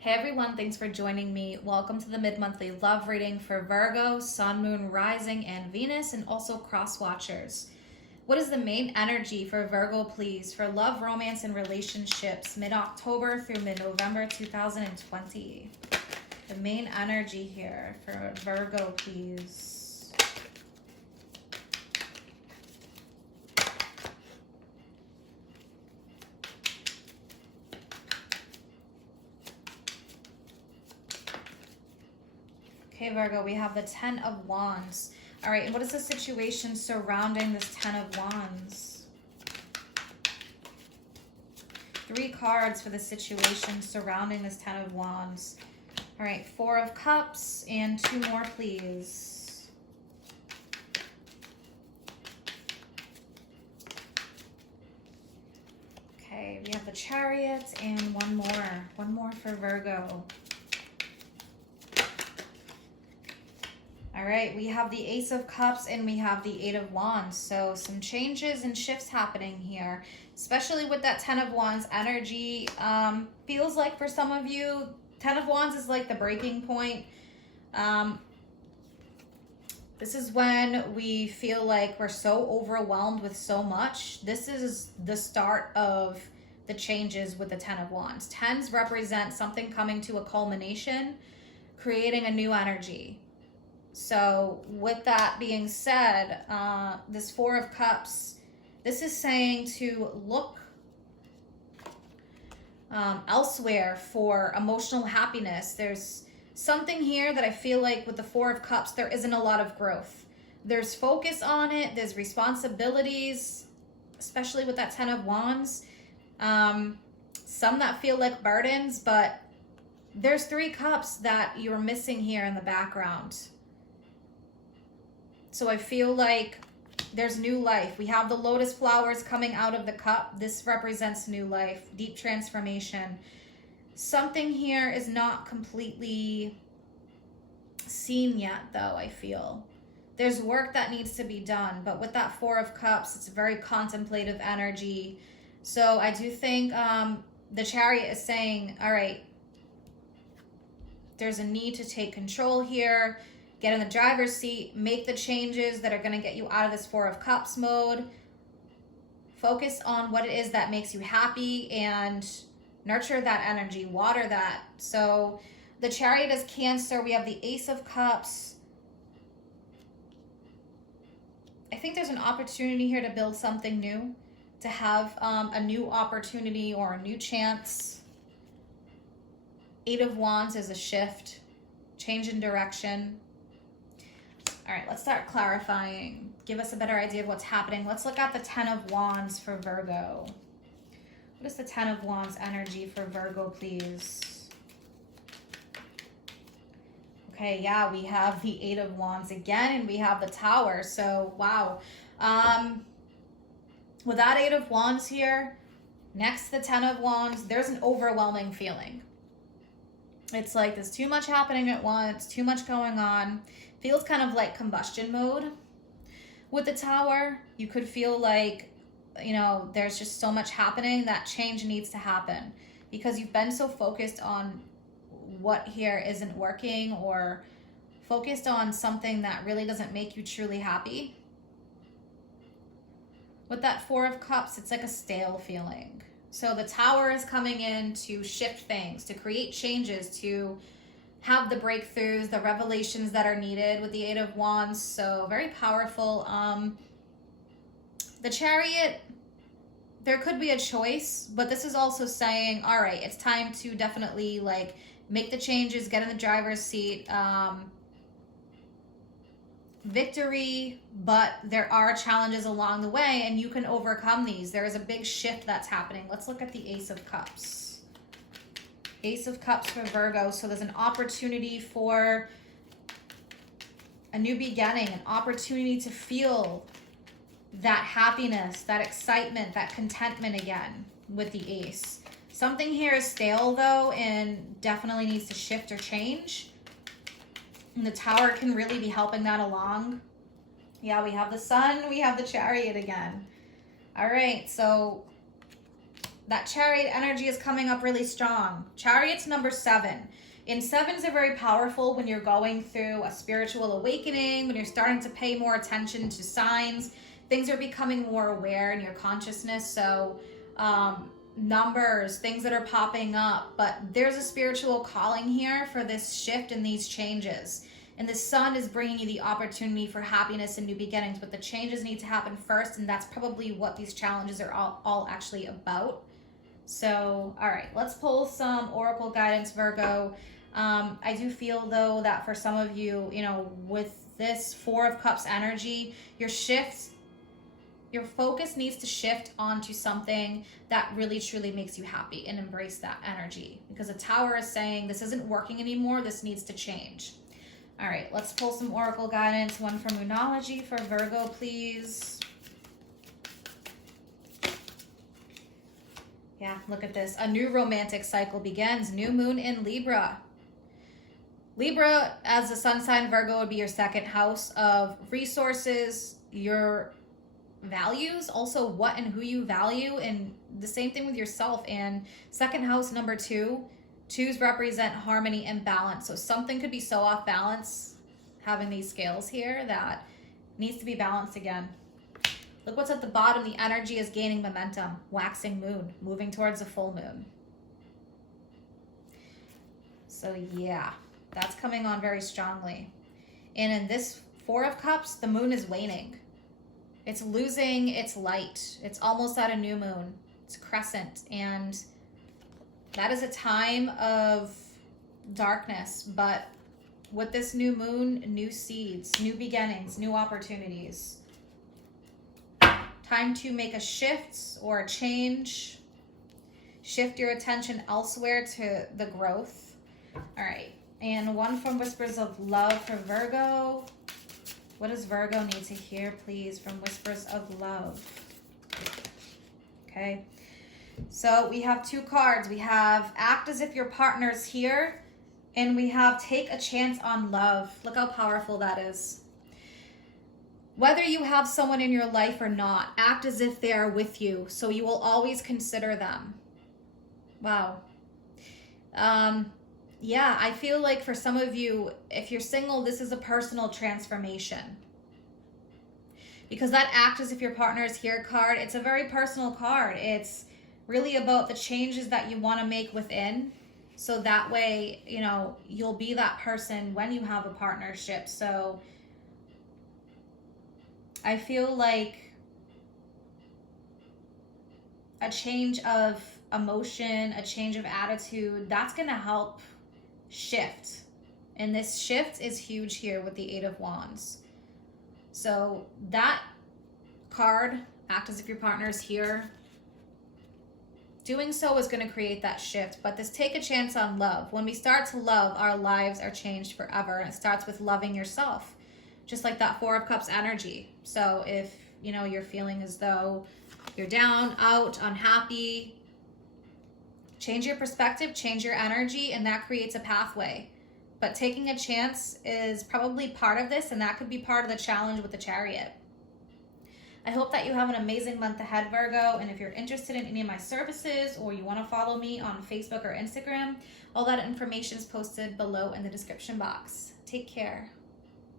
Hey everyone, thanks for joining me. Welcome to the mid-monthly love reading for Virgo, Sun, Moon, Rising, and Venus, and also cross watchers. What is the main energy for Virgo, please, for love, romance, and relationships mid-October through mid-November 2020? The main energy here for Virgo, please. Okay, Virgo, we have the 10 of Wands. All right, and what is the situation surrounding this 10 of Wands? 3 cards for the situation surrounding this 10 of Wands. All right, 4 of Cups and 2 more, please. Okay, we have the Chariot and one more. One more for Virgo. All right, we have the Ace of Cups and we have the 8 of Wands. So some changes and shifts happening here, especially with that 10 of Wands energy. Feels like for some of you, 10 of Wands is like the breaking point. This is when we feel like we're so overwhelmed with so much. This is the start of the changes with the 10 of Wands. 10s represent something coming to a culmination, creating a new energy. So with that being said, this 4 of Cups, this is saying to look elsewhere for emotional happiness. There's something here that I feel like with the 4 of Cups, there isn't a lot of growth. There's focus on it. There's responsibilities, especially with that 10 of Wands. Some that feel like burdens, but there's 3 cups that you're missing here in the background. So I feel like there's new life. We have the lotus flowers coming out of the cup. This represents new life, deep transformation. Something here is not completely seen yet, though, I feel. There's work that needs to be done. But with that 4 of Cups, it's a very contemplative energy. So I do think the Chariot is saying, all right, there's a need to take control here. Get in the driver's seat, make the changes that are going to get you out of this 4 of Cups mode. Focus on what it is that makes you happy and nurture that energy, water that. So the Chariot is Cancer. We have the Ace of Cups. I think there's an opportunity here to build something new, to have a new opportunity or a new chance. 8 of Wands is a shift, change in direction. All right, let's start clarifying. Give us a better idea of what's happening. Let's look at the 10 of Wands for Virgo. What is the 10 of Wands energy for Virgo, please? Okay, yeah, we have the 8 of Wands again, and we have the Tower. So, wow. With that 8 of Wands here, next to the 10 of Wands, there's an overwhelming feeling. It's like there's too much happening at once, too much going on. Feels kind of like combustion mode. With the Tower, you could feel like, you know, there's just so much happening that change needs to happen because you've been so focused on what here isn't working or focused on something that really doesn't make you truly happy. With that 4 of Cups, it's like a stale feeling. So the Tower is coming in to shift things, to create changes, to have the breakthroughs, the revelations that are needed with the 8 of Wands. So very powerful. The Chariot, there could be a choice, but this is also saying, all right, it's time to definitely like make the changes, get in the driver's seat. Victory, but there are challenges along the way and you can overcome these. There is a big shift that's happening. Let's look at the Ace of Cups. Ace of Cups for Virgo. So there's an opportunity for a new beginning, an opportunity to feel that happiness, that excitement, that contentment again with the Ace. Something here is stale though and definitely needs to shift or change. And the Tower can really be helping that along. Yeah, we have the Sun, we have the Chariot again. All right, so that Chariot energy is coming up really strong. Chariot's number 7. And 7s are very powerful when you're going through a spiritual awakening, when you're starting to pay more attention to signs. Things are becoming more aware in your consciousness. So numbers, things that are popping up. But there's a spiritual calling here for this shift and these changes. And the sun is bringing you the opportunity for happiness and new beginnings. But the changes need to happen first. And that's probably what these challenges are all actually about. So, all right, let's pull some oracle guidance, Virgo. I do feel, though, that for some of you, you know, with this 4 of Cups energy, your focus needs to shift onto something that really, truly makes you happy and embrace that energy. Because the Tower is saying this isn't working anymore. This needs to change. All right, let's pull some oracle guidance. One for Moonology for Virgo, please. Yeah, look at this. A new romantic cycle begins. New moon in Libra. Libra, as a sun sign, Virgo would be your 2nd house of resources, your values, also what and who you value, and the same thing with yourself. And 2nd house, number 2. 2s represent harmony and balance. So something could be so off balance, having these scales here, that needs to be balanced again. Look what's at the bottom. The energy is gaining momentum. Waxing moon, moving towards a full moon. So yeah, that's coming on very strongly. And in this 4 of Cups, the moon is waning. It's losing its light. It's almost at a new moon. It's crescent. And that is a time of darkness. But with this new moon, new seeds, new beginnings, new opportunities. Time to make a shift or a change. Shift your attention elsewhere to the growth. All right. And one from Whispers of Love for Virgo. What does Virgo need to hear, please, from Whispers of Love? Okay. So we have 2 cards. We have Act as if your partner's here. And we have Take a Chance on Love. Look how powerful that is. Whether you have someone in your life or not, act as if they are with you. So you will always consider them. Wow. Yeah, I feel like for some of you, if you're single, this is a personal transformation. Because that Act as if your partner is here card, it's a very personal card. It's really about the changes that you want to make within. So that way, you know, you'll be that person when you have a partnership. So I feel like a change of emotion, a change of attitude, that's going to help shift. And this shift is huge here with the 8 of Wands. So that card, Act as if your partner is here, doing so is going to create that shift. But this Take a Chance on Love. When we start to love, our lives are changed forever. And it starts with loving yourself. Just like that 4 of Cups energy. So if, you know, you're feeling as though you're down, out, unhappy, change your perspective, change your energy, and that creates a pathway. But taking a chance is probably part of this, and that could be part of the challenge with the Chariot. I hope that you have an amazing month ahead, Virgo. And if you're interested in any of my services or you want to follow me on Facebook or Instagram, all that information is posted below in the description box. Take care.